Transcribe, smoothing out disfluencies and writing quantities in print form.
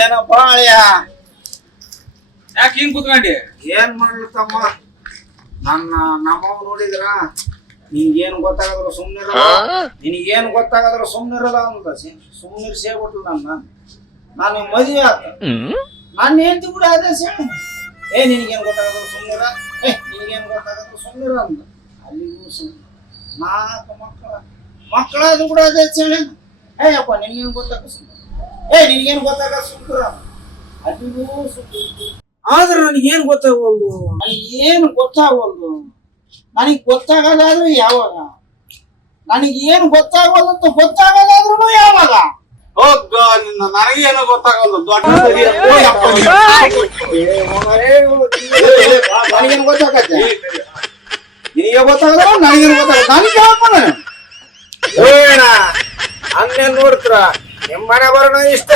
ಏನಪ್ಪ ಅಳಿಯ ಯಾಕೆ ಹಿಂಗ್ ಕುತ್ಕೊಂಡಿ? ಏನ್ ಮಾಡ್ಲತ್ತಮ್ಮ ನಮ್ಮವ್ ನೋಡಿದ್ರ ನಿನ್ಗೇನ್ ಗೊತ್ತಾಗದ್ರ ಸುಮ್ನಿರಲ್ಲ ನಿನಗೇನ್ ಗೊತ್ತಾಗದ್ರ ಸುಮ್ನಿರಲ್ಲ ಅಂತ ಸುಮ್ನಿರ್ ಸೇಬಿಟ್ಲು ನಾನು ಮದುವೆ ಆತ ನನ್ನ ಹೆಂಡತಿ ಕೂಡ ಅದೇ ಸೇಣ ನಿನಗೇನ್ ಗೊತ್ತಾಗದ್ರ ಸುಮ್ನಿರ ನಿನಗೇನ್ ಗೊತ್ತಾಗದ್ರ ಸುಮ್ನಿರ ಅಂತ ಅಲ್ಲಿಗೂ ಸುಮ್ಮನೆ 4 ಮಕ್ಕಳಾದ್ರು ಕೂಡ ಅದೇ ಸೇಣ ಅಪ್ಪ ನಿನಗೇನ್ ಗೊತ್ತಾಗ ನಿನಗೇನ್ ಗೊತ್ತಾಗ ಸುಮ್ನಿರ ಅಲ್ಲಿಗೂ ಸುಮ್ಮನೆ ಆದ್ರೆ ನನಗೇನು ಗೊತ್ತಾಗವಲ್ದು ನನಗೆ ಗೊತ್ತಾಗೋದಾದ್ರೂ ಯಾವಾಗ ನನಗೇನು ಗೊತ್ತಾಗವಲ್ಲಂತ ಗೊತ್ತಾಗೋದಾದ್ರೂ ಯಾವಾಗ ಹೋಗ ನಿನ್ನ ನನಗೇನು ಗೊತ್ತಾಗಲ್ಲ ದೊಡ್ಡ ನನಗೇನು ಗೊತ್ತಾಗತ್ತೆ ನಿನಗೆ ಗೊತ್ತಾಗದ ನನಗೇನು ಗೊತ್ತಾಗ ನನಗೆ ಹಂಗೇನ್ ನೋಡ್ತೀರ ನಿಮ್ಮ ಮನೆ ಬರೋಣ ಇಷ್ಟ